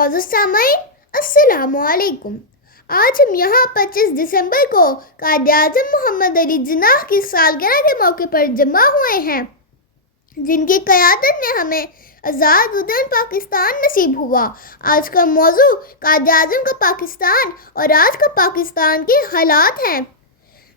معزز سامعین السلام علیکم۔ آج ہم یہاں 25 دسمبر کو قائد-اعظم محمد علی جناح کی سالگرہ کے موقع پر جمع ہوئے ہیں، جن کی قیادت میں ہمیں آزاد وطن پاکستان نصیب ہوا۔ آج کا موضوع قائد-اعظم کا پاکستان اور آج کا پاکستان کے حالات ہیں۔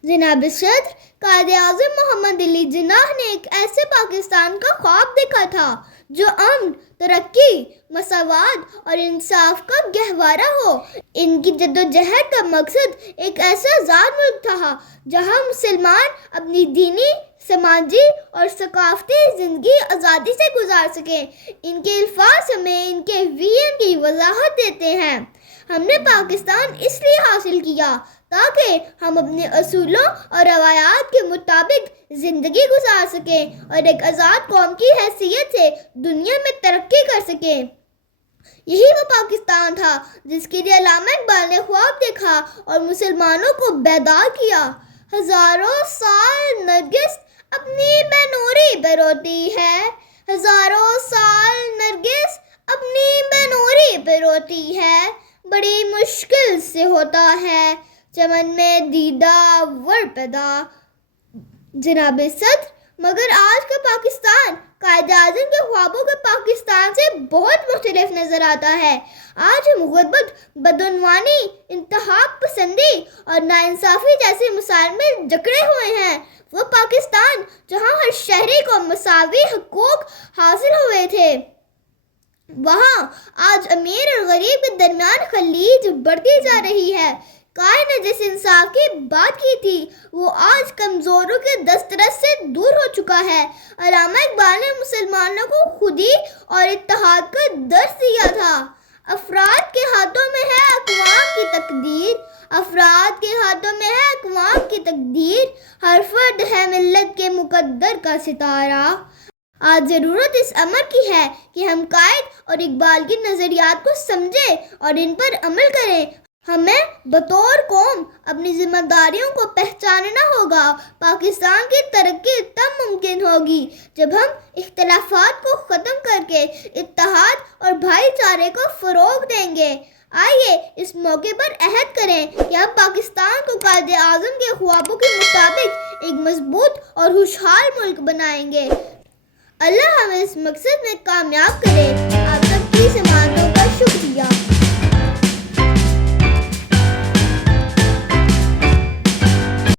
جناب صدر قائد-اعظم محمد علی جناح نے ایک ایسے پاکستان کا خواب دیکھا تھا جو امن، ترقی، مساوات اور انصاف کا گہوارہ ہو۔ ان کی جدوجہد کا مقصد ایک ایسا آزاد ملک تھا جہاں مسلمان اپنی دینی، سماجی اور ثقافتی زندگی آزادی سے گزار سکیں۔ ان کے الفاظ ہمیں ان کے ویژن کی وضاحت دیتے ہیں۔ ہم نے پاکستان اس لیے حاصل کیا تاکہ ہم اپنے اصولوں اور روایات کے مطابق زندگی گزار سکیں اور ایک آزاد قوم کی حیثیت سے دنیا میں ترقی کر سکیں۔ یہی وہ پاکستان تھا جس کے لیے علامہ اقبال نے خواب دیکھا اور مسلمانوں کو بیدار کیا۔ ہزاروں سال نرگس اپنی بے نوری پہ روتی ہے، ہزاروں سال نرگس اپنی بے نوری پہ روتی ہے، بڑی مشکل سے ہوتا ہے چمن میں دیدہ ور پیدا۔ جناب صدر، مگر آج کا پاکستان قائد-اعظم کے خوابوں کے پاکستان سے بہت مختلف نظر آتا ہے۔ آج ہم غربت، بدعنوانی، انتہا پسندی اور ناانصافی جیسے مسائل میں جکڑے ہوئے ہیں۔ وہ پاکستان جہاں ہر شہری کو مساوی حقوق حاصل ہوئے تھے، وہاں آج امیر اور غریب کے درمیان خلیج بڑھتی جا رہی ہے۔ قائد نے جس انصاف کی بات کی تھی وہ آج کمزوروں کے دسترس سے دور ہو چکا ہے۔ علامہ اقبال نے مسلمانوں کو خودی اور اتحاد کا درس دیا تھا۔ افراد کے ہاتھوں میں ہے اقوام کی تقدیر، افراد کے ہاتھوں میں ہے اقوام کی تقدیر، ہر فرد ہے ملت کے مقدر کا ستارہ۔ آج ضرورت اس امر کی ہے کہ ہم قائد اور اقبال کی نظریات کو سمجھیں اور ان پر عمل کریں۔ ہمیں بطور قوم اپنی ذمہ داریوں کو پہچاننا ہوگا۔ پاکستان کی ترقی تب ممکن ہوگی جب ہم اختلافات کو ختم کر کے اتحاد اور بھائی چارے کو فروغ دیں گے۔ آئیے اس موقع پر عہد کریں کہ ہم پاکستان کو قائد-اعظم کے خوابوں کے مطابق ایک مضبوط اور خوشحال ملک بنائیں گے۔ اللہ ہمیں اس مقصد میں کامیاب کرے۔ آپ سب کی سماعتوں کا شکریہ۔